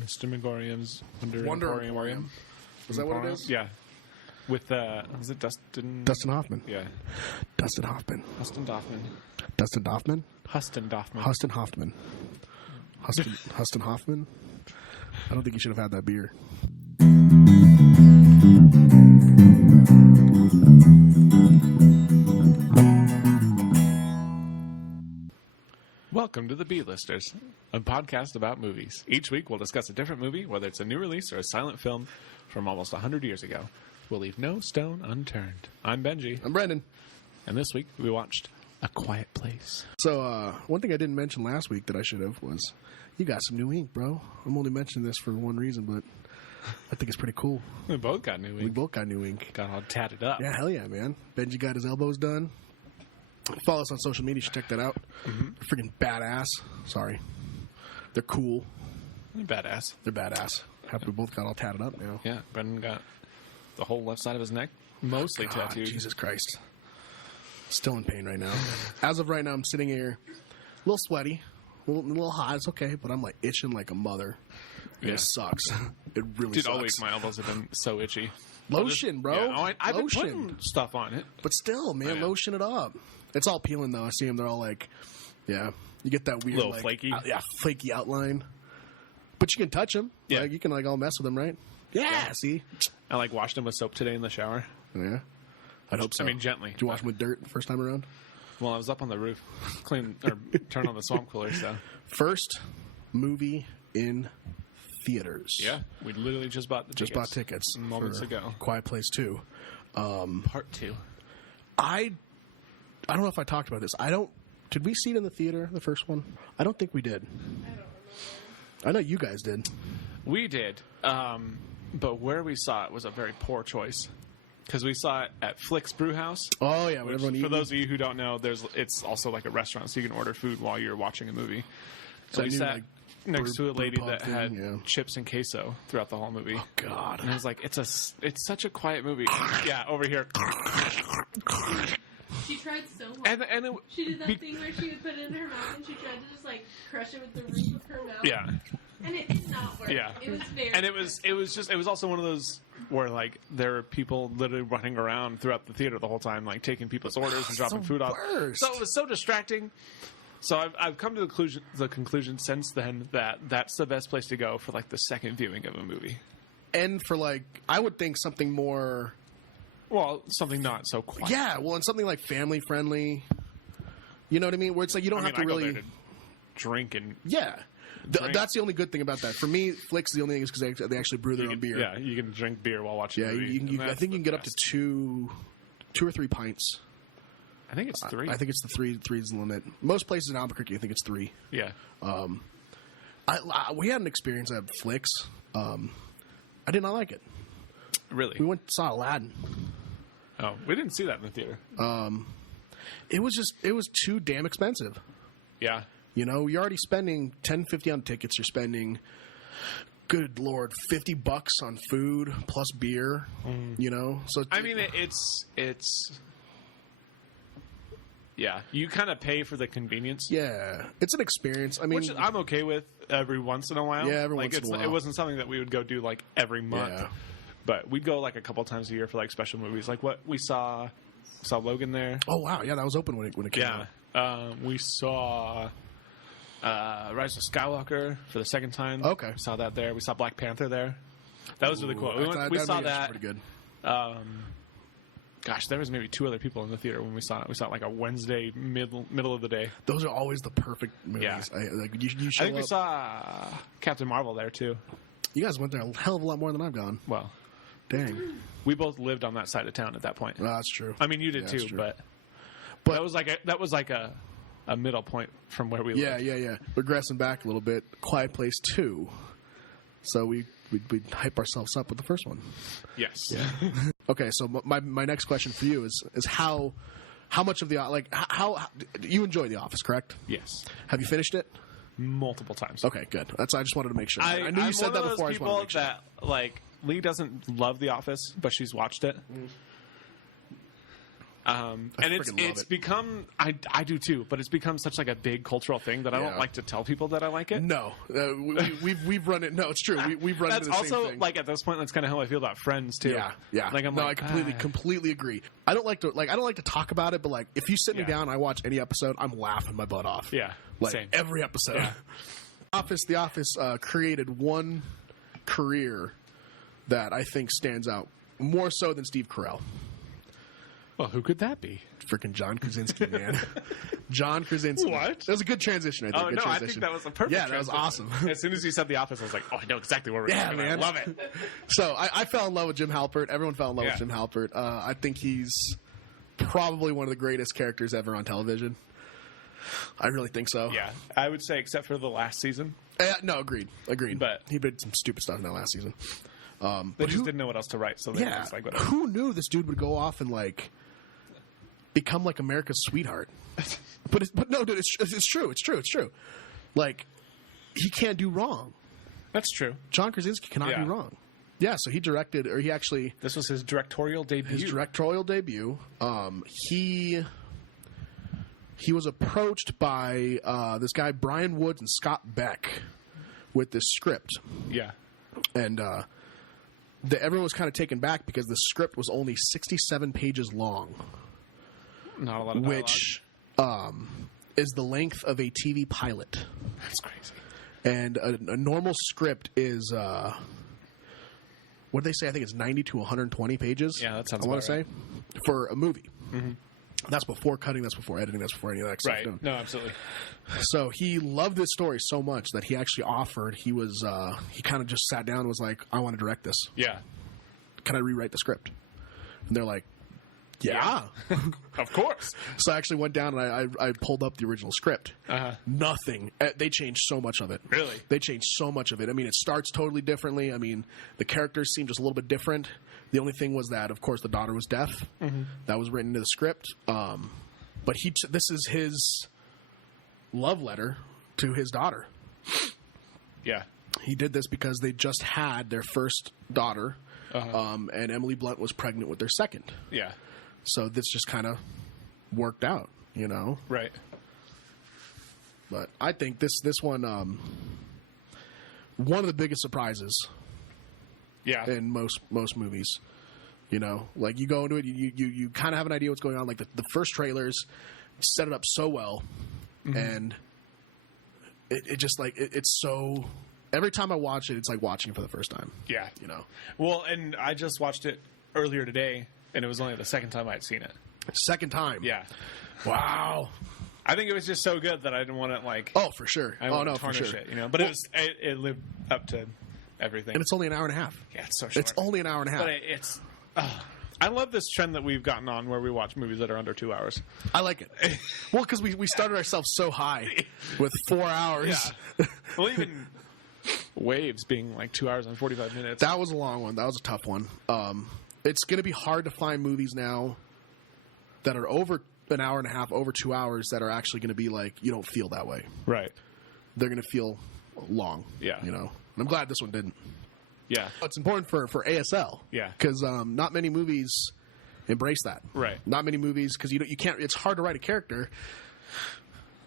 Mr. Megorium's Wonder Emporium. Is that what it is? Yeah. With, is it Dustin? Dustin Hoffman. Yeah. Dustin Hoffman. Huston Doffman. Dustin Hoffman? Huston Doffman. Huston Hoffman. Huston Hoffman? I don't think you should have had that beer. Welcome to the B-Listers, a podcast about movies. Each week we'll discuss a different movie, whether it's a new release or a silent film from almost 100 years ago. We'll leave no stone unturned. I'm Benji. I'm Brendan. And this week we watched A Quiet Place. So, one thing I didn't mention last week that I should have was, you got some new ink, bro. I'm only mentioning this for one reason, but I think it's pretty cool. We both got new ink. We both got new ink. Got all tatted up. Yeah, hell yeah, man. Benji got his elbows done. Follow us on social media. You should check that out. Mm-hmm. They're freaking badass. Sorry. They're cool. They're badass. They're badass. We both got all tatted up now. Yeah, Brendan got the whole left side of his neck mostly tattooed. Jesus Christ. Still in pain right now. As of right now, I'm sitting here a little sweaty, a little hot. It's okay, but I'm like itching like a mother. Yeah. It sucks. It really Dude, sucks. all week my elbows have been so itchy. Lotion, bro. Yeah, I've been Lotion. putting stuff on it. But still, man, Oh, yeah. Lotion it up. It's all peeling, though. I see them. They're all like, yeah. You get that weird, Little like, flaky. Flaky outline. But you can touch them. Yeah. Like, you can, like, all mess with them, right? Yeah, see? I washed them with soap today in the shower. Yeah. I'd hope so. I mean, gently. Did you wash them with dirt the first time around? Well, I was up on the roof, turn on the swamp cooler, so. First movie in theaters. Yeah, we literally just bought the tickets. Just bought tickets. Moments ago. Quiet Place 2. Part 2. I don't know if I talked about this. Did we see it in the theater, the first one? I don't think we did. I know you guys did. We did, but where we saw it was a very poor choice. Because we saw it at Flick's Brewhouse. Oh, yeah. Which, for those of you who don't know, it's also like a restaurant, so you can order food while you're watching a movie. So we sat next to a lady that had chips and queso throughout the whole movie. Oh, God. And I was like, it's such a quiet movie. Yeah, over here. She tried so hard. And she did that thing where she would put it in her mouth and she tried to just like crush it with the roof of her mouth. Yeah. And it did not work. Yeah. It was very And it was also one of those where like there were people literally running around throughout the theater the whole time, like taking people's orders and dropping food off. So it was so distracting. So I've come to the conclusion since then that that's the best place to go for like the second viewing of a movie. And for like, I would think something more. Well, something not so quiet. Yeah, well, and something like family friendly. You know what I mean? Where it's like you don't have to really go there to drink and That's the only good thing about that. For me, Flick's the only thing is because they actually brew their own beer. Yeah, you can drink beer while watching. Yeah, a movie, I think you can get up to two or three pints. I think it's 3. I think it's the three is the limit. Most places in Albuquerque, I think it's 3. Yeah. We had an experience at Flick's. I did not like it. Really? We went and saw Aladdin. Oh, we didn't see that in the theater. It was too damn expensive. Yeah. You know, you're already spending $10.50 on tickets. You're spending, good Lord, $50 on food plus beer. You know, so I mean, it's yeah. You kind of pay for the convenience. Yeah, it's an experience. I mean, which I'm okay with every once in a while. Yeah, every once in a while. It wasn't something that we would go do like every month. Yeah. But we'd go like a couple times a year for like special movies. Like what we saw Logan there. Oh wow, yeah, that was open when it came out. Yeah, we saw Rise of Skywalker for the second time. Okay, we saw that there. We saw Black Panther there. That was really cool. We saw that. Pretty good. Gosh, there was maybe 2 other people in the theater when we saw it. We saw it like a Wednesday middle of the day. Those are always the perfect movies. Yeah. You show I think we saw Captain Marvel there too. You guys went there a hell of a lot more than I've gone. Well, dang. We both lived on that side of town at that point. Oh, that's true. I mean, you did too, but that was like a middle point from where we lived. Yeah. Regressing back a little bit, Quiet Place 2. So we hype ourselves up with the first one. Yes. Yeah. Okay, so my next question for you is how much of the how you enjoy The Office, correct? Yes. Have you finished it? Multiple times. Okay, good. I just wanted to make sure. I knew I'm you said that before. I just wanted to make sure. That like Lee doesn't love The Office, but she's watched it. And it's become I do too, but it's become such like a big cultural thing that I don't like to tell people that I like it. No, we've run it. No, it's true. We've run into the same thing. That's also like at this point, that's kind of how I feel about Friends too. Yeah. Like I completely agree. I don't like to talk about it, but like if you sit me down, and I watch any episode, I'm laughing my butt off. Yeah, like same. every episode. Yeah. The Office created one career that I think stands out more so than Steve Carell. Well, who could that be? Freaking John Krasinski, man. John Krasinski. What? That was a good transition, I think. Oh, no, I think that was a perfect that was awesome. As soon as you said The Office, I was like, oh, I know exactly where we're going. Man. I love it. So I fell in love with Jim Halpert. Everyone fell in love with Jim Halpert. I think he's probably one of the greatest characters ever on television. I really think so. Yeah, I would say except for the last season. No, agreed. But he did some stupid stuff in that last season. They just didn't know what else to write, so they were just like, whatever. Who knew this dude would go off and like become like America's sweetheart? but no, dude, it's true. It's true. Like he can't do wrong. That's true. John Krasinski cannot do wrong. Yeah, so he directed, or he actually. This was his directorial debut. He was approached by this guy Brian Woods and Scott Beck with this script. Yeah, and everyone was kind of taken back because the script was only 67 pages long. Not a lot of dialogue. Which is the length of a TV pilot. That's crazy. And a normal script is, what did they say? I think it's 90 to 120 pages. Yeah, that sounds I want to right. say, for a movie. Mm-hmm. That's before cutting, that's before editing, that's before any of that stuff. Right. No, absolutely. So he loved this story so much that he actually offered, he kind of just sat down and was like, I want to direct this. Yeah. Can I rewrite the script? And they're like, yeah. Of course. So I actually went down and I pulled up the original script. Uh-huh. Nothing. They changed so much of it. Really? They changed so much of it. I mean, it starts totally differently. I mean, the characters seem just a little bit different. The only thing was that, of course, the daughter was deaf. Mm-hmm. That was written into the script. But this is his love letter to his daughter. Yeah. He did this because they just had their first daughter, and Emily Blunt was pregnant with their second. Yeah. So this just kind of worked out, you know? Right. But I think this one, one of the biggest surprises in most movies. You know, like you go into it, you kind of have an idea what's going on. Like the first trailers set it up so well, and it just like it's so. Every time I watch it, it's like watching it for the first time. Yeah, you know. Well, and I just watched it earlier today, and it was only the second time I'd seen it. Second time. Yeah. Wow. I think it was just so good that I didn't want to like. Oh, for sure. For sure. It, you know, but it lived up to everything. And it's only an hour and a half. Yeah, it's so short. It's only an hour and a half. But it's. I love this trend that we've gotten on where we watch movies that are under 2 hours. I like it. Well, because we started ourselves so high with 4 hours. Yeah. Well, even Waves being like 2 hours and 45 minutes. That was a long one. That was a tough one. It's going to be hard to find movies now that are over an hour and a half, over 2 hours, that are actually going to be like, you don't feel that way. Right. They're going to feel long. Yeah. You know? And I'm glad this one didn't. Yeah. It's important for ASL. Yeah. Because not many movies embrace that. Right. Not many movies, because you can't. It's hard to write a character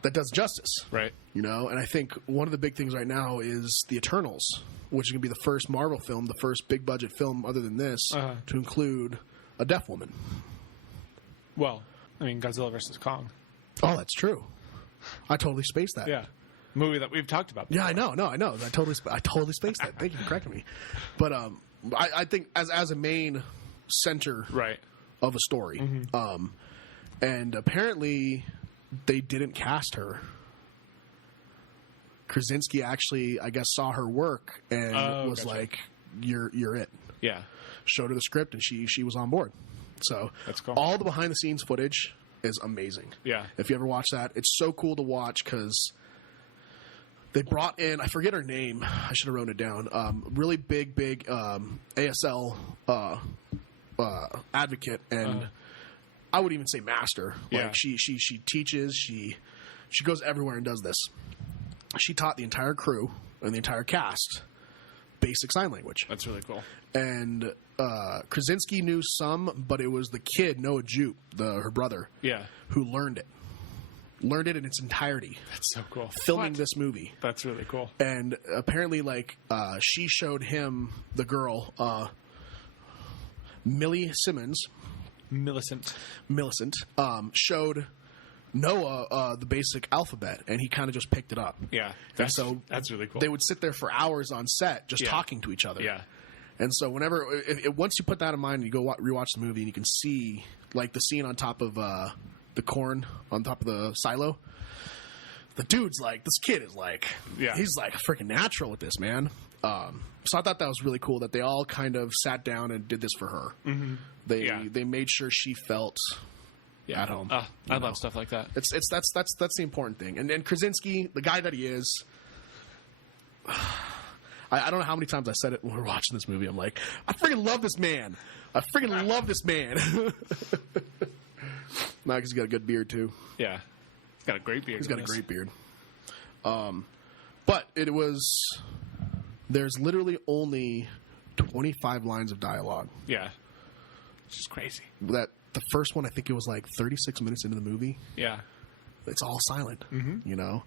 that does justice. Right. You know, and I think one of the big things right now is the Eternals, which is going to be the first Marvel film, the first big budget film other than this to include a deaf woman. Well, I mean, Godzilla versus Kong. Oh, that's true. I totally spaced that. Yeah. Movie that we've talked about before. Yeah, I know. I totally spaced that. Thank you for correcting me. But I think as a main center of a story, and apparently they didn't cast her. Krasinski actually, I guess, saw her work and was like, "You're it." Yeah. Showed her the script, and she was on board. So that's cool. All the behind the scenes footage is amazing. Yeah. If you ever watch that, it's so cool to watch because they brought in, I forget her name, I should have wrote it down, really big ASL advocate, and I would even say master. Like she teaches, she goes everywhere and does this. She taught the entire crew and the entire cast basic sign language. That's really cool. And Krasinski knew some, but it was the kid, Noah Jupe, her brother, who learned it. Learned it in its entirety. That's so cool. Filming this movie. That's really cool. And apparently, like, she showed him, the girl, Millicent, showed Noah the basic alphabet, and he kind of just picked it up. Yeah. That's really cool. They would sit there for hours on set just talking to each other. Yeah. And so whenever, once you put that in mind and you go rewatch the movie and you can see, like, the scene on top of the corn on top of the silo, the dude's like, this kid is like, he's like freaking natural with this, man. So I thought that was really cool that they all kind of sat down and did this for her. Mm-hmm. They made sure she felt at home. I love stuff like that. That's the important thing. And then Krasinski, the guy that he is, I don't know how many times I said it when we were watching this movie. I'm like, I freaking love this man. I freaking love this man. Nah, because he's got a good beard too. Yeah, he's got a great beard. He's got a great beard. But there's literally only 25 lines of dialogue. Yeah, which is crazy. That the first one, I think it was like 36 minutes into the movie. Yeah, it's all silent. Mm-hmm. You know,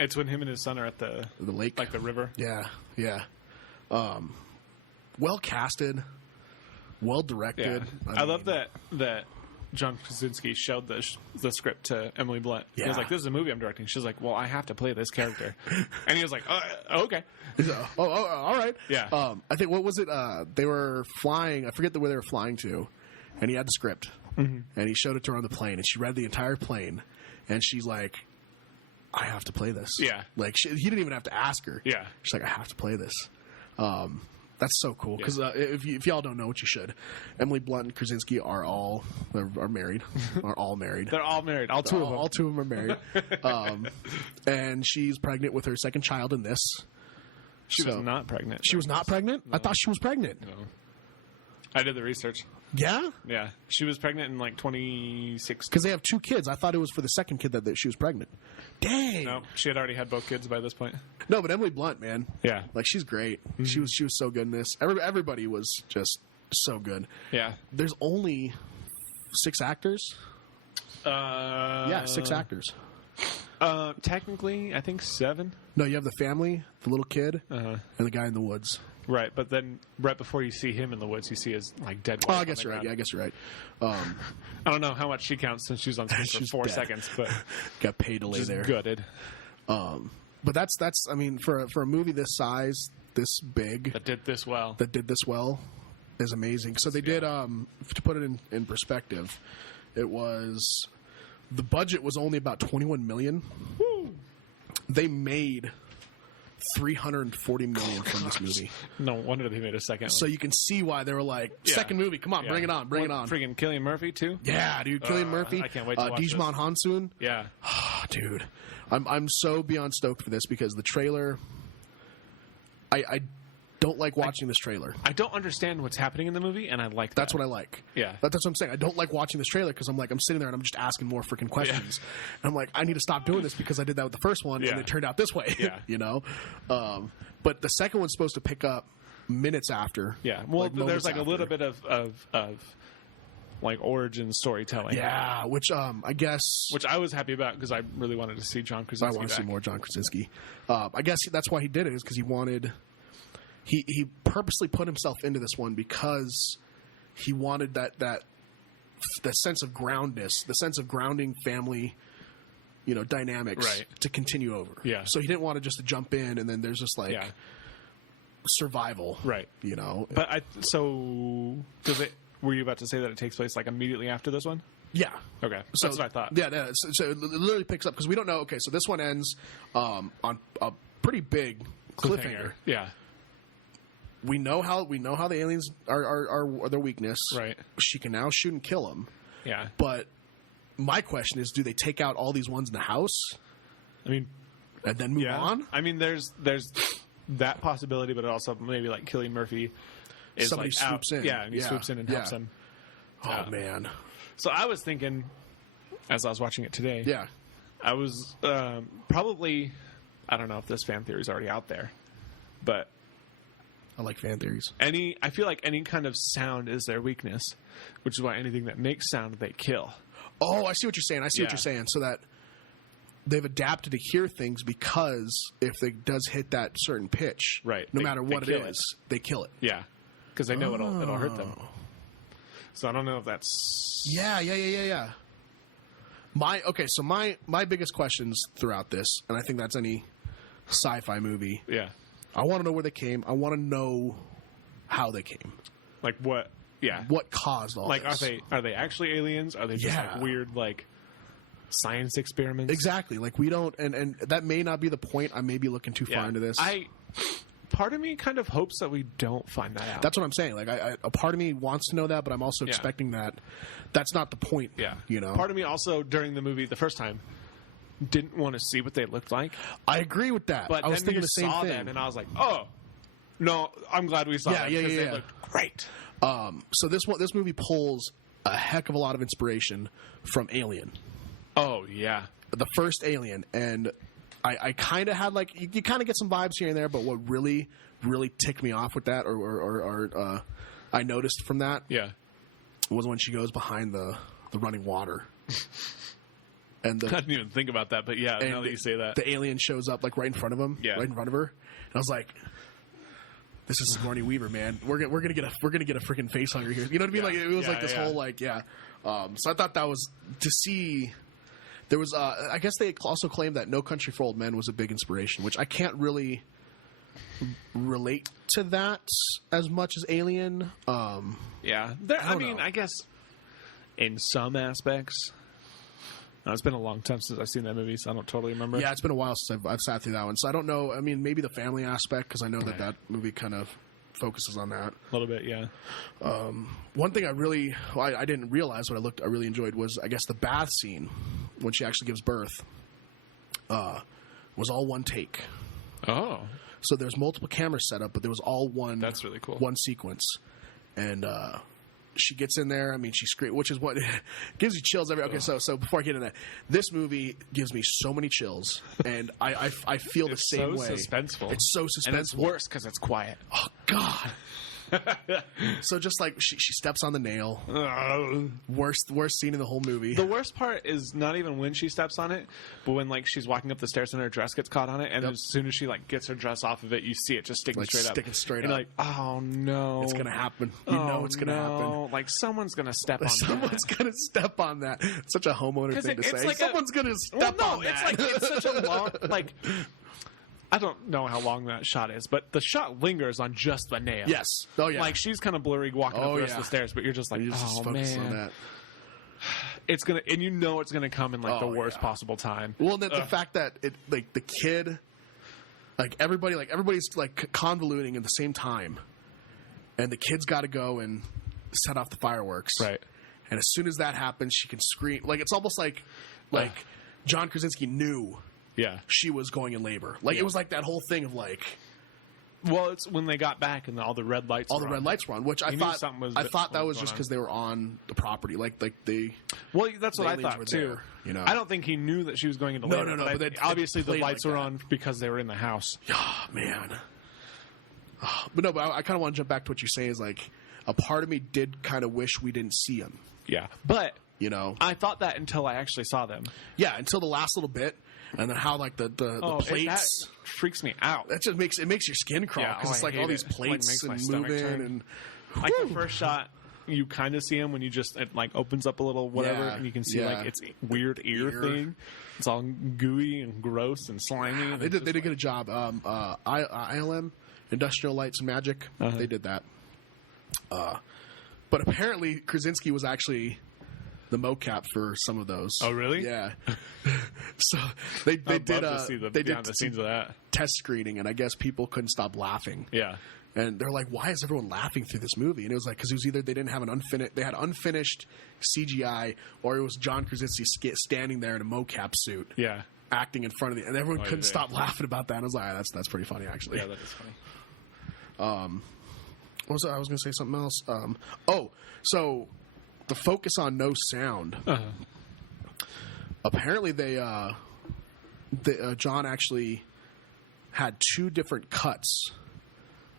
it's when him and his son are at the lake, like the river. Yeah. Well casted, well directed. Yeah. I love that John Krasinski showed the script to Emily Blunt. Yeah. He was like, "This is a movie I'm directing." She's like, "Well, I have to play this character," and he was like, "Okay." All right. Yeah. I think, what was it? They were flying. I forget where they were flying to, and he had the script, and he showed it to her on the plane, and she read the entire plane, and she's like, "I have to play this." Yeah. Like he didn't even have to ask her. Yeah. She's like, "I have to play this." That's so cool because if y'all don't know, what you should. Emily Blunt and Krasinski are married. Are all married. They're all married. All two of them. All two of them are married. And she's pregnant with her second child in this. She was not pregnant. She was not pregnant? No. I thought she was pregnant. No. I did the research. Yeah? Yeah. She was pregnant in like 2016. Because they have two kids. I thought it was for the second kid that she was pregnant. Dang. No, she had already had both kids by this point. No, but Emily Blunt, man. Yeah. Like, she's great. Mm-hmm. She was so good in this. Everybody was just so good. Yeah. There's only 6 actors. 6 actors. Technically, I think 7. No, you have the family, the little kid, and the guy in the woods. Right, but then right before you see him in the woods, you see his like dead. Oh, I guess you're right. Yeah, I guess you're right. I don't know how much she counts since she was on screen for 4 seconds, but got paid to lay there. Gutted. But that's I mean, for a movie this size, this big, that did this well, is amazing. So they did to put it in perspective, it was the budget was only about $21 million. Woo. They made $340 million from this movie. No wonder they made a second one. So you can see why they were like, second movie, come on, bring it on, bring it on. Freaking Cillian Murphy too. Yeah, dude, Cillian Murphy. I can't wait to watch Dijman Hansun. Yeah, dude, I'm so beyond stoked for this because the trailer. I don't like watching this trailer. I don't understand what's happening in the movie, and I like that. That's what I like. Yeah. That's what I'm saying. I don't like watching this trailer because I'm sitting there and I'm just asking more freaking questions. Yeah. And I'm like, I need to stop doing this because I did that with the first one and it turned out this way. Yeah. You know? But the second one's supposed to pick up minutes after. Yeah. Well, there's like a little bit of like origin storytelling. Yeah, which I guess... Which I was happy about because I really wanted to see John Krasinski I want to see more John Krasinski. I guess that's why he did it, is because he wanted... He purposely put himself into this one because he wanted that sense of groundness, the sense of grounding family, dynamics to continue over. Yeah. So he didn't want to just jump in and then there's just like survival. Right. But were you about to say that it takes place like immediately after this one? Yeah. Okay. So that's what I thought. Yeah. So it literally picks up because we don't know. Okay. So this one ends on a pretty big cliffhanger. Yeah. We know how the aliens are their weakness. Right. She can now shoot and kill them. Yeah. But my question is, do they take out all these ones in the house? I mean, and then move on? I mean, there's that possibility, but also maybe like Cillian Murphy is somebody like swoops in. Yeah, and he swoops in and helps him. Oh man. So I was thinking, as I was watching it today. Yeah. I was probably, I don't know if this fan theory is already out there, but I like fan theories. I feel like any kind of sound is their weakness, which is why anything that makes sound they kill. Oh, I see what you're saying. What you're saying. So that they've adapted to hear things because if it does hit that certain pitch, right, no matter what it is, they kill it. Yeah, because they know it'll hurt them. So I don't know if that's... Yeah. My biggest questions throughout this, and I think that's any sci-fi movie. Yeah. I want to know where they came. I want to know how they came. Like what? Yeah. What caused all this? Like, are they actually aliens? Are they just like weird, like, science experiments? Exactly. Like, we don't... And that may not be the point. I may be looking too far into this. Part of me kind of hopes that we don't find that out. That's what I'm saying. Like, a part of me wants to know that, but I'm also expecting that that's not the point. Yeah. You know? Part of me also, during the movie the first time, didn't want to see what they looked like. I agree with that. But I was thinking the same thing. Them and I was like, oh, no, I'm glad we saw them because they looked great. So this movie pulls a heck of a lot of inspiration from Alien. Oh, yeah. The first Alien. And I kind of had, like, you kind of get some vibes here and there, but what really, really ticked me off with that, or I noticed from that, was when she goes behind the running water. And I didn't even think about that, but now that you say that, the alien shows up like right in front of him, right in front of her, and I was like, "This is Sigourney Weaver, man. We're gonna get a freaking face hugger here." You know what I mean? Like it was like this whole like So I thought that was to see. There was I guess they also claimed that No Country for Old Men was a big inspiration, which I can't really relate to that as much as Alien. I guess in some aspects. It's been a long time since I've seen that movie, so I don't totally remember. Yeah, it's been a while since I've sat through that one, so I don't know. I mean, maybe the family aspect, because I know that movie kind of focuses on that. A little bit, yeah. One thing I didn't realize what I really enjoyed was, I guess, the bath scene when she actually gives birth was all one take. Oh. So there's multiple cameras set up, but there was all one. That's really cool. One sequence. And she gets in there. I mean, she screams, which is what gives you chills every. Okay, so before I get into that, this movie gives me so many chills, and I feel the same way. It's so suspenseful. It's so suspenseful. And it's worse because it's quiet. Oh God. So just like she steps on the nail. Worst scene in the whole movie. The worst part is not even when she steps on it, but when like she's walking up the stairs and her dress gets caught on it, and as soon as she like gets her dress off of it, you see it just sticking straight up. And you're like, oh no, it's gonna happen. You know it's gonna happen. Like someone's gonna step on that. Someone's gonna step on that. It's such a homeowner thing to say. Like someone's gonna step on that. It's such a long like. I don't know how long that shot is, but the shot lingers on just the nail. Yes. Oh, yeah. Like, she's kind of blurry walking up the rest of the stairs, but you're just like, just focused on that. It's going to... And you know it's going to come in, like, the worst possible time. Well, the fact that, like, the kid... everybody's, like, convoluting at the same time. And the kid's got to go and set off the fireworks. Right. And as soon as that happens, she can scream. Like, it's almost like John Krasinski knew... Yeah, she was going in labor. Like it was like that whole thing of like. Well, it's when they got back and all the red lights. Red lights were on, which I thought that was just because they were on the property. Like they. Well, that's what I thought too. There, you know, I don't think he knew that she was going into labor. No. But obviously, the lights were on because they were in the house. Oh man. But I kind of want to jump back to what you're saying. Is like a part of me did kind of wish we didn't see him. Yeah, but you know, I thought that until I actually saw them. Yeah, until the last little bit. And then how like the plates that freaks me out. That just makes your skin crawl because it's like all these plates and moving and like the first shot you kind of see him when you just it like opens up a little whatever and you can see like its weird ear thing. It's all gooey and gross and slimy. And they did a good job. ILM, Industrial Lights and Magic, they did that. But apparently Krasinski was actually the mocap for some of those. Oh, really? Yeah. So they did the scenes of that test screening, and I guess people couldn't stop laughing. Yeah. And they're like, "Why is everyone laughing through this movie?" And it was like because it was either they didn't have they had unfinished CGI, or it was John Krasinski standing there in a mocap suit. Yeah. Acting in front of and everyone couldn't stop laughing about that. And I was like, that's pretty funny, actually. Yeah, that is funny. What was that? I was going to say something else. So the focus on no sound. Apparently, John actually had two different cuts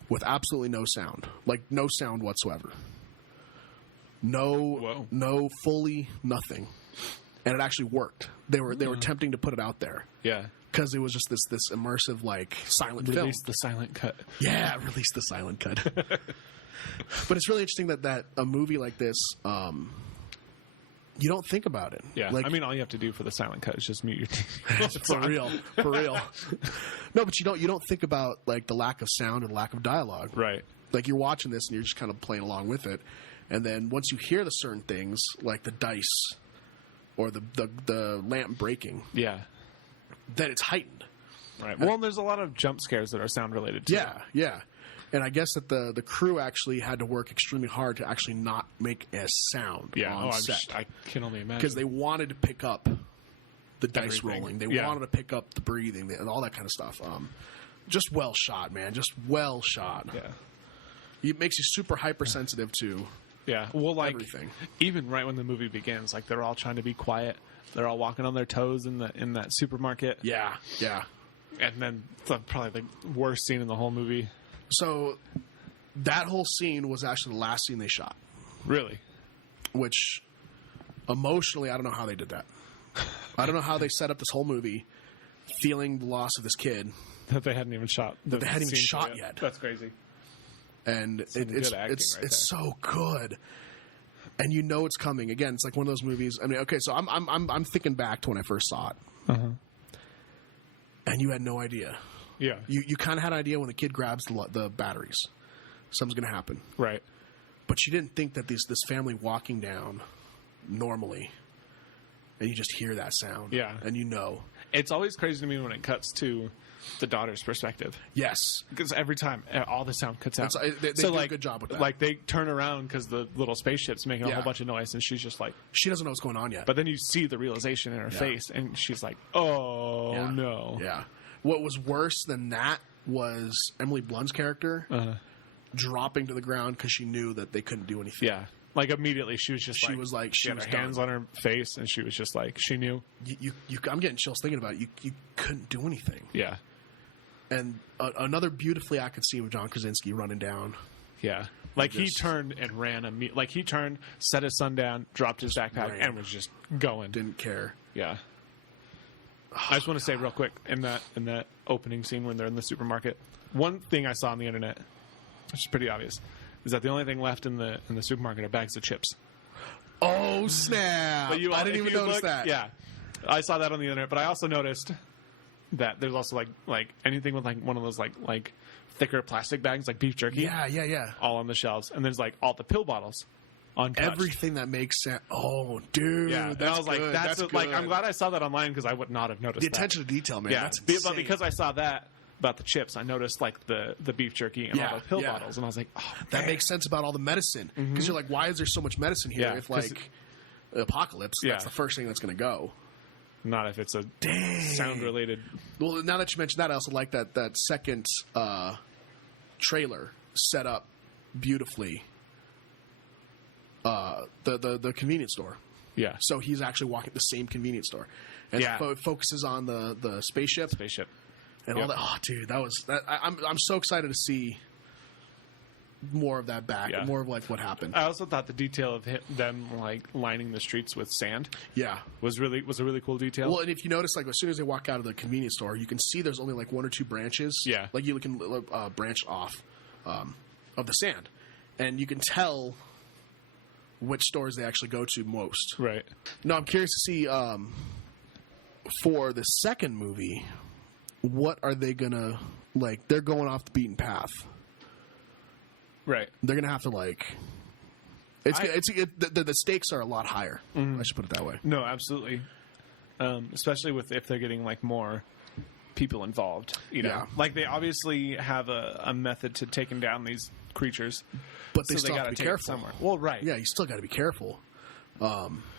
with absolutely no sound, like no sound whatsoever. No, fully nothing, and it actually worked. They were attempting to put it out there, because it was just this immersive like silent film. Release the silent cut. Yeah, release the silent cut. But it's really interesting that a movie like this, you don't think about it. Yeah, like, I mean, all you have to do for the silent cut is just mute your TV. for real. No, but you don't think about like the lack of sound and lack of dialogue. Right. Like you're watching this and you're just kind of playing along with it. And then once you hear the certain things, like the dice or the lamp breaking, then it's heightened. Right. Well, there's a lot of jump scares that are sound related too. Yeah. And I guess that the crew actually had to work extremely hard to actually not make a sound on set. I can only imagine. Because they wanted to pick up the dice rolling. They wanted to pick up the breathing and all that kind of stuff. Just well shot, man. Just well shot. Yeah. It makes you super hypersensitive to... Yeah, well, like everything. Even right when the movie begins, like they're all trying to be quiet. They're all walking on their toes in that supermarket. Yeah. And then probably the worst scene in the whole movie. So that whole scene was actually the last scene they shot. Really? Which emotionally, I don't know how they did that. I don't know how they set up this whole movie, feeling the loss of this kid that they hadn't even shot. That they hadn't even shot yet. That's crazy. And it's so good, and you know it's coming. Again, it's like one of those movies. I mean, okay, so I'm thinking back to when I first saw it, and you had no idea. Yeah, you kind of had an idea when the kid grabs the batteries, something's going to happen, right? But you didn't think that this family walking down normally, and you just hear that sound, and you know. It's always crazy to me when it cuts to the daughter's perspective. Yes. Because every time, all the sound cuts out. They do a good job with that. Like, they turn around because the little spaceship's making a whole bunch of noise, and she's just like... She doesn't know what's going on yet. But then you see the realization in her face, and she's like, oh, no. Yeah. What was worse than that was Emily Blunt's character dropping to the ground because she knew that they couldn't do anything. Yeah. Like, immediately, she was she had her hands on her face, and she was just like, she knew. I'm getting chills thinking about it. You couldn't do anything. Yeah. And another beautifully acted scene with John Krasinski running down. Yeah. Like, he turned and ran. Like, he turned, set his son down, dropped his backpack, and was just going. Didn't care. Yeah. I just want to say real quick, in that opening scene when they're in the supermarket, one thing I saw on the internet, which is pretty obvious, is that the only thing left in the supermarket are bags of chips. Oh, snap. But I didn't even notice that. Yeah. I saw that on the internet, but I also noticed that there's also like anything with like one of those like thicker plastic bags, like beef jerky. Yeah. All on the shelves. And there's like all the pill bottles untouched. Everything that makes sense. Oh, dude. Yeah. And I was like, that's like, I'm glad I saw that online because I would not have noticed the attention to detail, man. Yeah. That's insane. But because I saw that about the chips, I noticed like the beef jerky and all the pill bottles, and I was like, oh, that makes sense about all the medicine. Because you're like, why is there so much medicine here if like apocalypse, that's the first thing that's going to go. Not if it's a sound-related... Well, now that you mentioned that, I also like that second trailer set up beautifully the convenience store. Yeah. So he's actually walking the same convenience store. And it focuses on the spaceship. And all that. Oh, dude, I'm so excited to see more of that back, more of like what happened. I also thought the detail of them like lining the streets with sand, was a really cool detail. Well, and if you notice, like as soon as they walk out of the convenience store, you can see there's only like one or two branches. Yeah, like you can branch off of the sand, and you can tell which stores they actually go to most. Right. Now I'm curious to see for the second movie, what are they gonna like? They're going off the beaten path. Right. They're going to have to, like... The stakes are a lot higher. I should put it that way. No, absolutely. Especially if they're getting, like, more people involved. You know? Yeah. Like, they obviously have a method to taking down these creatures. But they still have to be careful. Somewhere. Well, right. Yeah, you still got to be careful.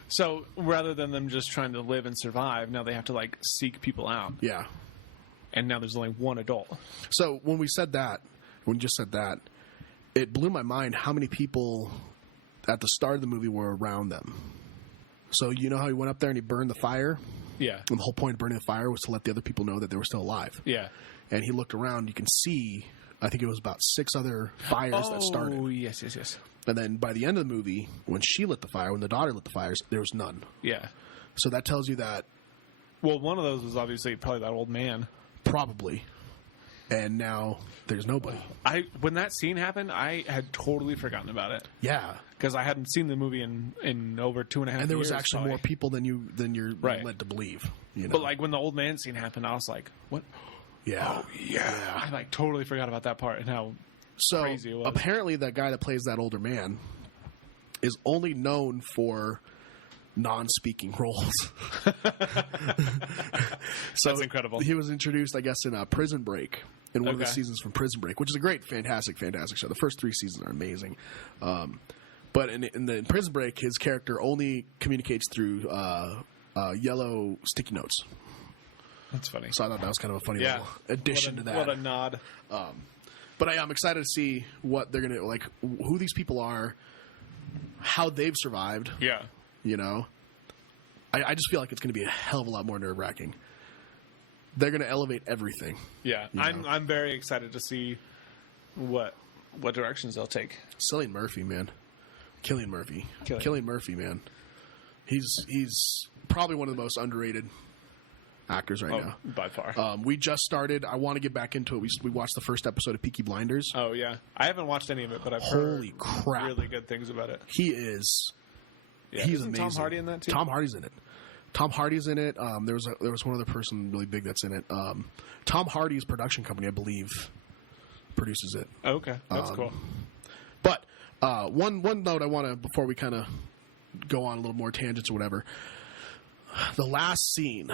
So, rather than them just trying to live and survive, now they have to, like, seek people out. Yeah. And now there's only one adult. So, when you just said that, it blew my mind how many people at the start of the movie were around them. So you know how he went up there and he burned the fire? Yeah. And the whole point of burning the fire was to let the other people know that they were still alive. Yeah. And he looked around. You can see I think it was about 6 other fires that started. Oh, yes. And then by the end of the movie, when she lit the fire, when the daughter lit the fires, there was none. Yeah. So that tells you that... Well, one of those was obviously probably that old man. Probably. And now there's nobody. When that scene happened, I had totally forgotten about it. Yeah. Because I hadn't seen the movie in over 2.5 years. And there was actually more people than you're led to believe. You know? But like when the old man scene happened, I was like, what? Yeah. Oh, yeah. I like totally forgot about that part and how crazy it was. Apparently that guy that plays that older man is only known for non-speaking roles. So that's incredible. He was introduced, I guess, in Prison Break, in one of the seasons from Prison Break, which is a great, fantastic show. The first 3 seasons are amazing. But in Prison Break, his character only communicates through yellow sticky notes. That's funny. So I thought that was kind of a funny little addition to that. What a nod. But I'm excited to see what they're going to, like, who these people are, how they've survived. Yeah. You know? I just feel like it's going to be a hell of a lot more nerve-wracking. They're going to elevate everything. Yeah. I'm very excited to see what directions they'll take. Cillian Murphy, man. Cillian Murphy, man. He's probably one of the most underrated actors right now. By far. We just started. I want to get back into it. We watched the first episode of Peaky Blinders. Oh, yeah. I haven't watched any of it, but I've Holy heard crap. really good things about it. He is... Yeah. He's Isn't amazing. Tom Hardy in that, too? Tom Hardy's in it. There was one other person really big that's in it. Tom Hardy's production company, I believe, produces it. Oh, okay. That's cool. But one note I want to, before we kind of go on a little more tangents or whatever, the last scene,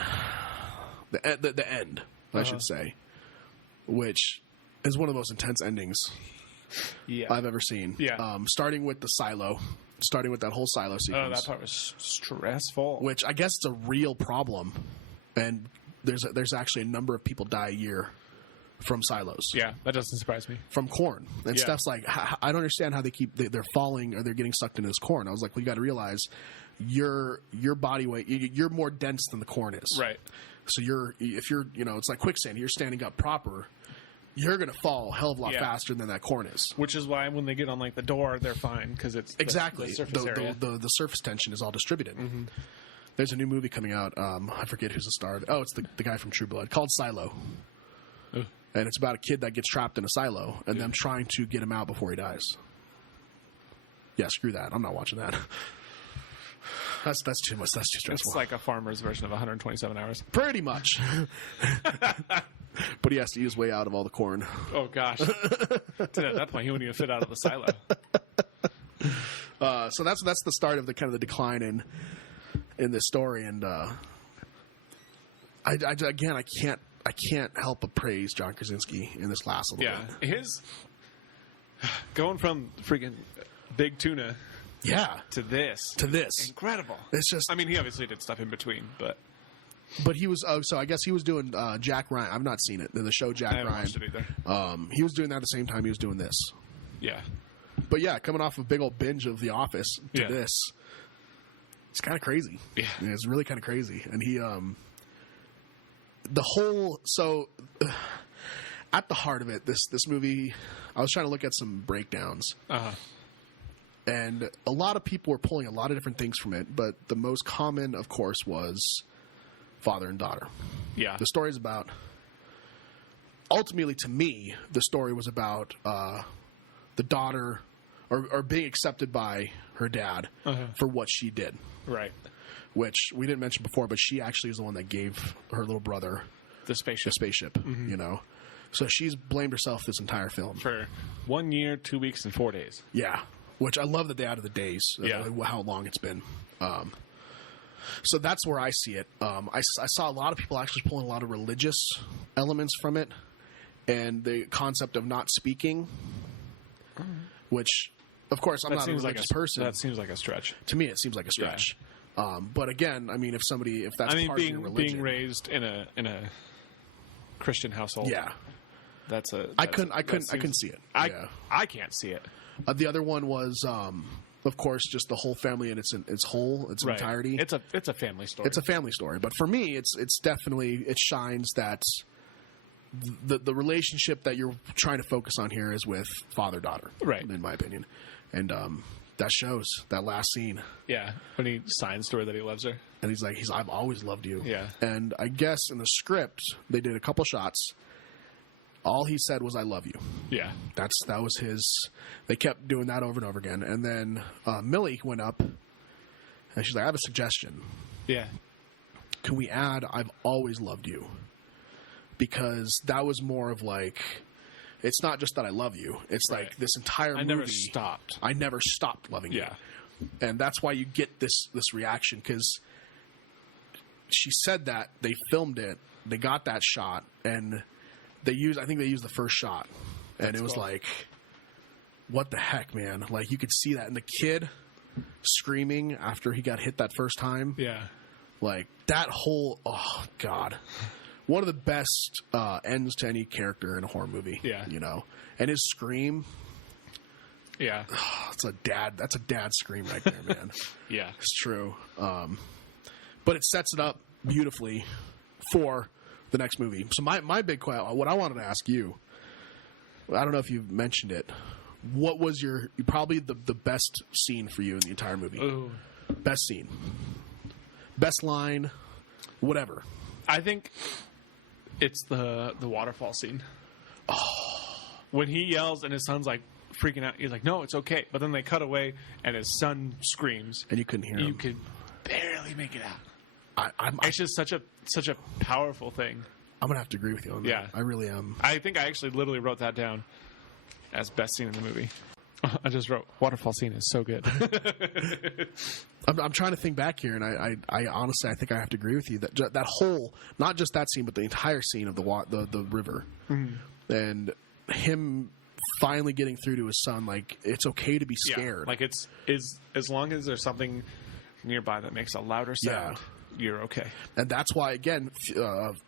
the end, I should say, which is one of the most intense endings I've ever seen. Yeah. Starting with the silo. Starting with that whole silo sequence. Oh, that part was stressful. Which I guess it's a real problem, and there's actually a number of people die a year from silos. Yeah, that doesn't surprise me. From corn and stuff's like, I don't understand how they're falling or they're getting sucked into this corn. I was like, well, you got to realize your body weight, you're more dense than the corn is. Right. So if you're it's like quicksand. You're standing up proper. You're going to fall a hell of a lot faster than that corn is. Which is why when they get on like the door, they're fine because it's exactly the surface area. The surface tension is all distributed. Mm-hmm. There's a new movie coming out. I forget who's the star. Oh, it's the guy from True Blood called Silo. Ooh. And it's about a kid that gets trapped in a silo and them trying to get him out before he dies. Yeah, screw that. I'm not watching that. That's too much. That's too stressful. It's like a farmer's version of 127 hours. Pretty much. But he has to eat his way out of all the corn. Oh, gosh. At that point, he wouldn't even fit out of the silo. So that's the start of the kind of the decline in this story. And I can't help but praise John Krasinski in this last little bit. His going from freaking Big Tuna to this. Incredible. It's just... I mean, he obviously did stuff in between, but he was... so I guess he was doing Jack Ryan. I've not seen it. The show Jack Ryan. I haven't watched it either. He was doing that at the same time he was doing this. Yeah. But yeah, coming off a big old binge of The Office to this, it's kind of crazy. Yeah. It's really kind of crazy. And he... the whole... So... at the heart of it, this movie... I was trying to look at some breakdowns. Uh-huh. And a lot of people were pulling a lot of different things from it, but the most common, of course, was father and daughter. Yeah. The story is about... Ultimately, to me, the story was about the daughter or being accepted by her dad for what she did. Right. Which we didn't mention before, but she actually is the one that gave her little brother the spaceship. Mm-hmm. So she's blamed herself this entire film. For 1 year, 2 weeks, and 4 days. Yeah. Which I love that they added the days, how long it's been. So that's where I see it. I saw a lot of people actually pulling a lot of religious elements from it, and the concept of not speaking, which, of course, I'm not a religious person. That seems like a stretch. To me, it seems like a stretch. Yeah. But again, I mean, if that's part of your religion, being raised in a Christian household, I couldn't see it. I can't see it. The other one was, of course, just the whole family in its entirety. It's a family story. It's a family story, but for me, it's definitely it shines that the relationship that you're trying to focus on here is with father-daughter, right? In my opinion, and that shows that last scene. Yeah, when he signs to her that he loves her, and he's like, I've always loved you. Yeah, and I guess in the script they did a couple shots. All he said was, "I love you." Yeah, that was his. They kept doing that over and over again, and then Millie went up, and she's like, "I have a suggestion. Yeah, can we add, I've always loved you?" Because that was more of like, it's not just that I love you. It's like this entire movie. I never stopped loving you. And that's why you get this reaction, because she said that, they filmed it, they got that shot, and I think they used the first shot. And it was like, what the heck, man? Like, you could see that. And the kid screaming after he got hit that first time. Yeah. Like, that whole, oh, God. One of the best ends to any character in a horror movie. Yeah. You know? And his scream. Yeah. That's a dad scream right there, man. Yeah. It's true. But it sets it up beautifully for the next movie. So my big question, what I wanted to ask you, I don't know if you've mentioned it. What was probably the best scene for you in the entire movie? Ooh. Best scene. Best line. Whatever. I think it's the waterfall scene. Oh. When he yells and his son's like freaking out, he's like, "No, it's okay." But then they cut away and his son screams. And you couldn't hear him. You could barely make it out. It's just such a powerful thing. I'm gonna have to agree with you on that. Yeah, I really am. I think I actually literally wrote that down as best scene in the movie. I just wrote waterfall scene is so good. I'm trying to think back here, and I honestly I think I have to agree with you that whole, not just that scene, but the entire scene of the river, and him finally getting through to his son, like, it's okay to be scared. Yeah, like it's as long as there's something nearby that makes a louder sound. Yeah. You're okay. And that's why, again,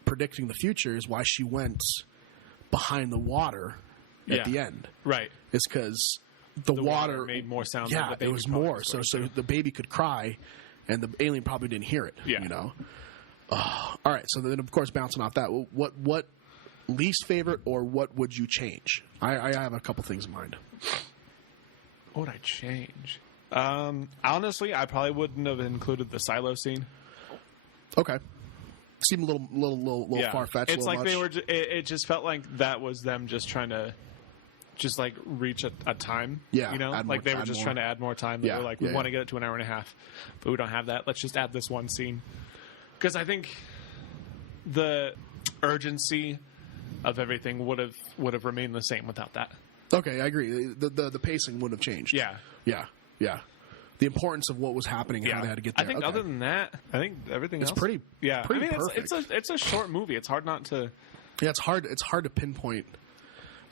predicting the future is why she went behind the water at the end. Right. It's because the water made more sound. Yeah, than the baby, it was more. So the baby could cry, and the alien probably didn't hear it. Yeah. You know? All right. So then, of course, bouncing off that, what least favorite, or what would you change? I have a couple things in mind. What would I change? Honestly, I probably wouldn't have included the silo scene. Okay. Seemed a little far-fetched. It's like much. They were. It just felt like that was them just trying to, just like reach a time. Yeah. You know, like they were just trying to add more time. They were like, we want to get it to an hour and a half, but we don't have that. Let's just add this one scene. Because I think the urgency of everything would have remained the same without that. Okay, I agree. The pacing would have changed. Yeah. Yeah. Yeah. The importance of what was happening, how they had to get there. I think other than that, I think everything else. It's pretty perfect. It's a short movie. It's hard not to. Yeah, it's hard to pinpoint.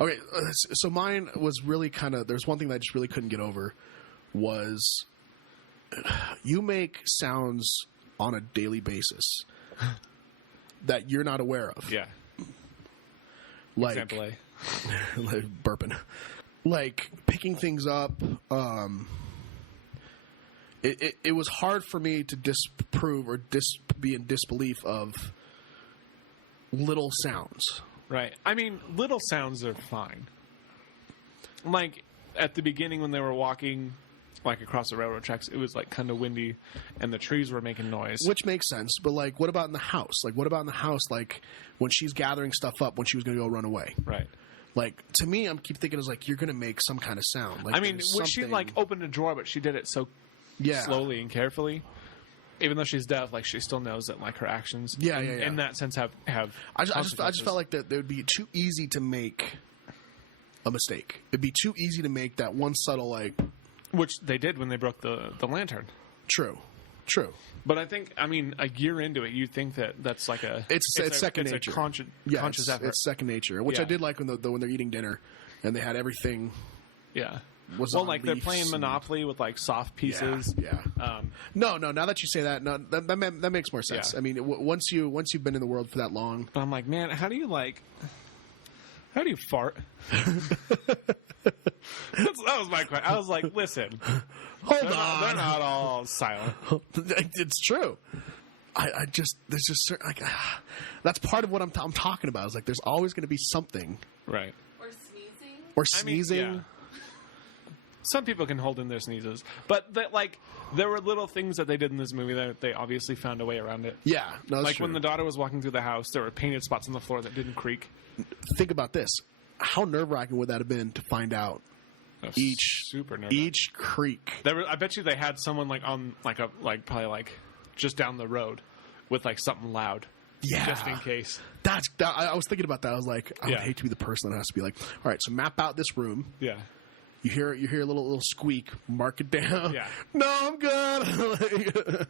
Okay, so mine was really kind of. There's one thing that I just really couldn't get over was you make sounds on a daily basis that you're not aware of. Yeah. Like, example A. Like burping. Like picking things up. It was hard for me to disprove or be in disbelief of little sounds. Right. I mean, little sounds are fine. Like at the beginning when they were walking like across the railroad tracks, it was like kind of windy and the trees were making noise. Which makes sense. But like, what about in the house? Like, what about in the house? Like when she's gathering stuff up when she was going to go run away. Right. Like, to me, I keep thinking, like, you're going to make some kind of sound. Like, I mean, when she, like, opened a drawer, but she did it so slowly and carefully. Even though she's deaf, like, she still knows that, like, her actions in that sense have I just felt like that it would be too easy to make a mistake. It'd be too easy to make that one subtle, like... Which they did when they broke the lantern. True. But I think, I mean, a year into it, you think that's like a... It's second nature. It's a conscious effort. It's second nature, which I did like when they're eating dinner and they had everything... Yeah. Well, like they're playing Monopoly with like soft pieces. Yeah. No. Now that you say that, no, that makes more sense. Yeah. I mean, once you've been in the world for that long, but I'm like, man, how do you fart? That was my question. I was like, listen, hold on, they're not all silent. It's true. I just there's just certain, like that's part of what I'm talking about. Is like there's always going to be something, right? Or sneezing. I mean, yeah. Some people can hold in their sneezes, but there were little things that they did in this movie that they obviously found a way around it. Yeah, no, that's like true. when the daughter was walking through the house, there were painted spots on the floor that didn't creak. Think about this: how nerve-wracking would that have been to find out each creak? I bet you they had someone on probably just down the road with something loud. Yeah, just in case. I was thinking about that. I was like, I would hate to be the person that has to be like, all right, so map out this room. Yeah. You hear a little squeak, mark it down. Yeah. No, I'm good.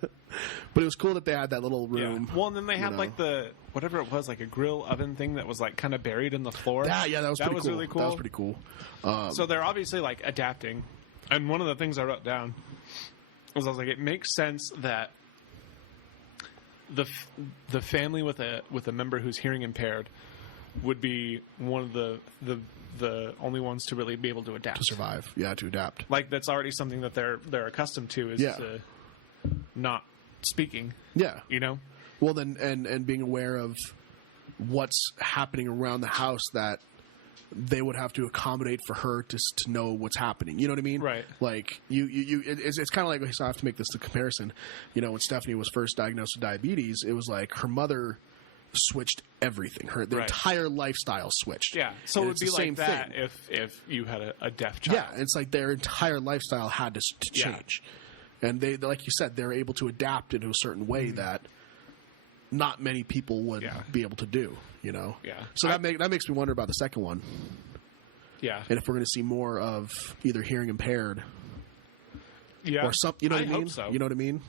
But it was cool that they had that little room. Yeah. Well, and then they had the whatever it was, a grill oven thing that was kind of buried in the floor. Yeah, that was pretty cool. Really cool. That was pretty cool. So they're obviously adapting. And one of the things I wrote down was it makes sense that the family with a member who's hearing impaired would be one of the only ones to really be able to adapt. To survive. Yeah, to adapt. That's already something that they're accustomed to is not speaking. Yeah. You know? Well, then, and being aware of what's happening around the house that they would have to accommodate for her to know what's happening. You know what I mean? Right. It's kind of like, so I have to make this the comparison. When Stephanie was first diagnosed with diabetes, it was like her mother switched everything. Their entire lifestyle switched. Yeah. So it would be like that if you had a deaf child. Yeah. It's like their entire lifestyle had to change. And they, like you said, they're able to adapt into a certain way that not many people would be able to do, Yeah. So that makes me wonder about the second one. Yeah. And if we're going to see more of either hearing impaired or something, you know what I mean? Hope so. You know what I mean?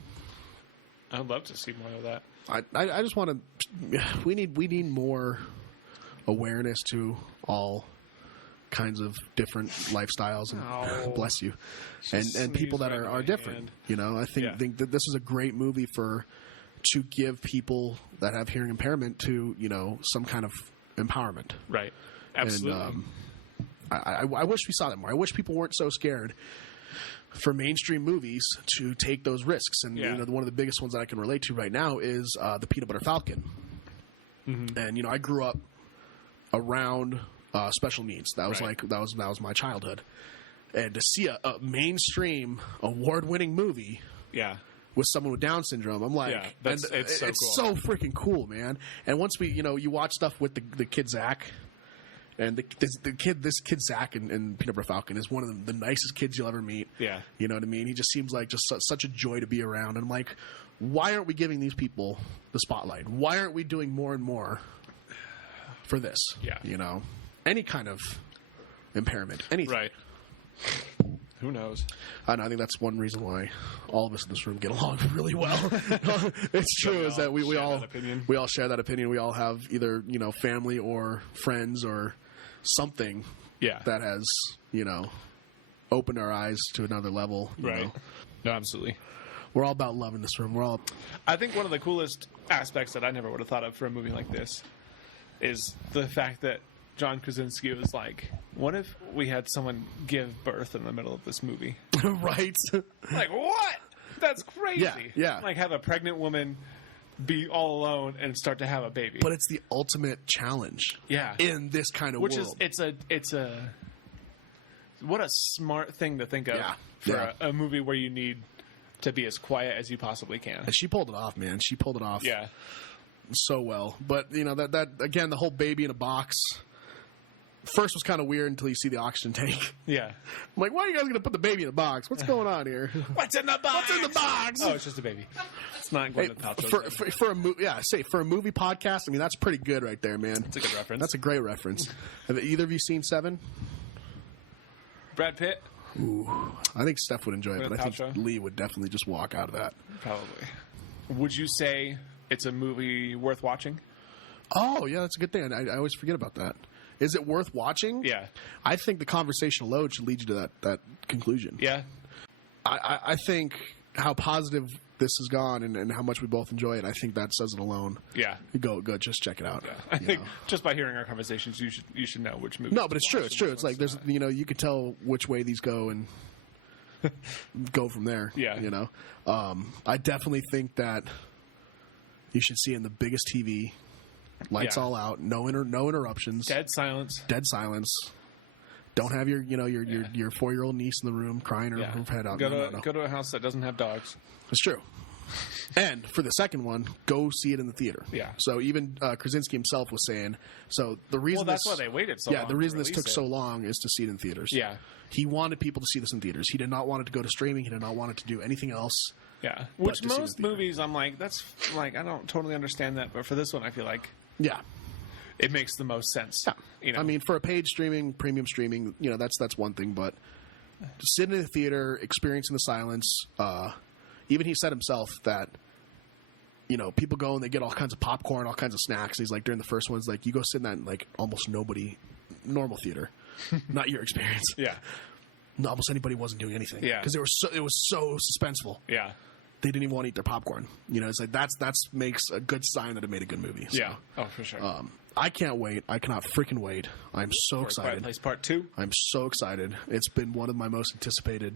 I'd love to see more of that. I just want to. We need more awareness to all kinds of different lifestyles and bless you, and people that are different. I think that this is a great movie to give people that have hearing impairment to some kind of empowerment. Right. Absolutely. And I wish we saw that more. I wish people weren't so scared for mainstream movies to take those risks. And one of the biggest ones that I can relate to right now is the Peanut Butter Falcon. Mm-hmm. And I grew up around special needs. That was that was my childhood. And to see a mainstream award-winning movie, with someone with Down syndrome, I'm like, it's so cool. So freaking cool, man. And once you watch stuff with the kid Zach. And this kid Zach in Peanut Butter Falcon is one of the nicest kids you'll ever meet. Yeah, you know what I mean. He just seems like such a joy to be around. And I'm like, why aren't we giving these people the spotlight? Why aren't we doing more and more for this? Yeah, any kind of impairment, anything. Right. Who knows? I think that's one reason why all of us in this room get along really well. It's true, is that we all share that opinion. We all have either family or friends or something that has opened our eyes to another level. Right. No, absolutely. We're all about love in this room. I think one of the coolest aspects that I never would have thought of for a movie like this is the fact that John Krasinski was like, what if we had someone give birth in the middle of this movie? Right. What? That's crazy. Yeah. Have a pregnant woman be all alone and start to have a baby. But it's the ultimate challenge. Yeah. In this kind of world. What a smart thing to think of for a movie where you need to be as quiet as you possibly can. And she pulled it off, man. She pulled it off. Yeah. So well. But that again, the whole baby in a box first was kind of weird until you see the oxygen tank. Yeah. I'm like, why are you guys going to put the baby in a box? What's going on here? What's in the box? What's in the box? Oh, it's just a baby. It's not Gwyneth Paltrow. For a for a movie podcast, that's pretty good right there, man. That's a good reference. That's a great reference. Have either of you seen Seven? Brad Pitt? Ooh, I think Steph would enjoy it, but I think Paltrow? Lee would definitely just walk out of that. Probably. Would you say it's a movie worth watching? Oh, yeah, that's a good thing. I always forget about that. Is it worth watching? Yeah. I think the conversation alone should lead you to that conclusion. Yeah. I think how positive this has gone and how much we both enjoy it, I think that says it alone. Yeah. Go, just check it out. Yeah. I think just by hearing our conversations, you should know which movie. No, but it's true. It's true. It's like there's you can tell which way these go and go from there. Yeah. I definitely think that You should see it in the biggest TV. Lights all out. No interruptions. Dead silence. Dead silence. Don't have your 4-year-old niece in the room crying her head out. Go to a house that doesn't have dogs. It's true. And for the second one, go see it in the theater. Yeah. So even Krasinski himself was saying, so the reason that's why they waited so long. Yeah, the reason this took so long is to see it in theaters. Yeah. He wanted people to see this in theaters. He did not want it to go to streaming. He did not want it to do anything else. Yeah. Which most movies, I'm like, that's like, I don't totally understand that. But for this one, I feel like it makes the most sense. Yeah. You know? I mean, for a paid streaming, premium streaming, that's one thing. But sitting in the theater, experiencing the silence, even he said himself that, people go and they get all kinds of popcorn, all kinds of snacks. He's like, during the first ones, like, you go sit in that, like, almost nobody, normal theater. Not your experience. Yeah. Almost anybody wasn't doing anything. Yeah. Because it was so suspenseful. Yeah. They didn't even want to eat their popcorn. It's like that's makes a good sign that it made a good movie. So, yeah. Oh, for sure. I can't wait. I cannot freaking wait. I'm so excited. Quiet Place Part 2. I'm so excited. It's been one of my most anticipated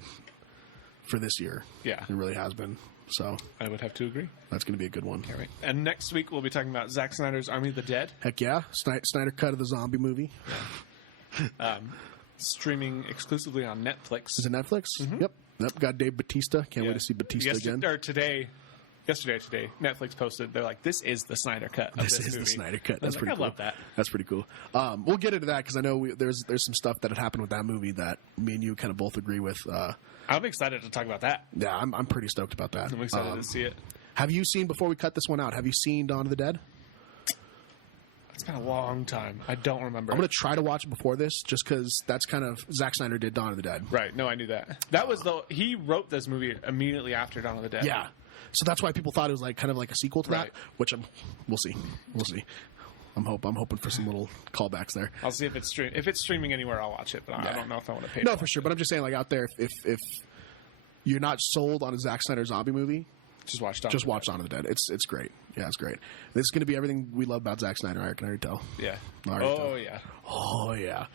for this year. Yeah. It really has been. So I would have to agree. That's going to be a good one. All right. And next week we'll be talking about Zack Snyder's Army of the Dead. Heck yeah. Snyder cut of the zombie movie. Streaming exclusively on Netflix. Is it Netflix? Mm-hmm. Yep. Got Dave Bautista. Can't wait to see Bautista again. Or today, Netflix posted, they're like, this is the Snyder cut of this movie. This is the Snyder cut. That's pretty cool. I love that. That's pretty cool. We'll get into that because I know there's some stuff that had happened with that movie that me and you kind of both agree with. I'm excited to talk about that. Yeah, I'm pretty stoked about that. I'm excited to see it. Have you seen, before we cut this one out, have you seen Dawn of the Dead? It's been a long time. I don't remember. I'm going to try to watch it before this just because that's kind of Zack Snyder did Dawn of the Dead. Right. No, I knew that. That was he wrote this movie immediately after Dawn of the Dead. Yeah. So that's why people thought it was like kind of like a sequel to that, which we'll see. We'll see. I'm hoping for some little callbacks there. I'll see if it's streaming anywhere. I'll watch it, but I don't know if I want to pay. No, for sure. But I'm just saying, like out there, if you're not sold on a Zack Snyder zombie movie, just watch Dawn of the Dead. It's great. Yeah, it's great. This is going to be everything we love about Zack Snyder. I can already tell. Yeah. Yeah.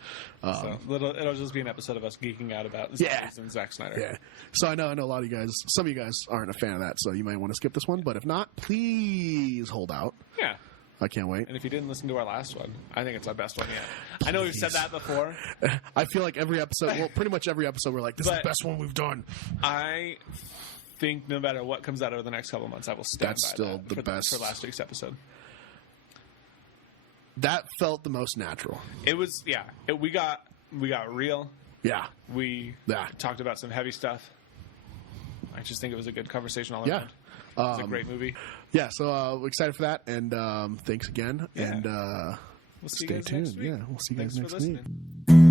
So it'll just be an episode of us geeking out about zombies and Zack Snyder. Yeah. So I know a lot of you guys. Some of you guys aren't a fan of that, so you might want to skip this one. But if not, please hold out. Yeah. I can't wait. And if you didn't listen to our last one, I think it's our best one yet. I know we've said that before. I feel like every episode, pretty much every episode, we're like, this is the best one we've done. I think no matter what comes out over the next couple of months, I will stand That's by still that the best. For last week's episode. That felt the most natural. It was, we got real. Yeah. We talked about some heavy stuff. I just think it was a good conversation all around. It was a great movie. Yeah, so we're excited for that, and thanks again. Yeah. And we'll see you guys tuned. Next week. Yeah, we'll see you guys Thanks next for week. listening.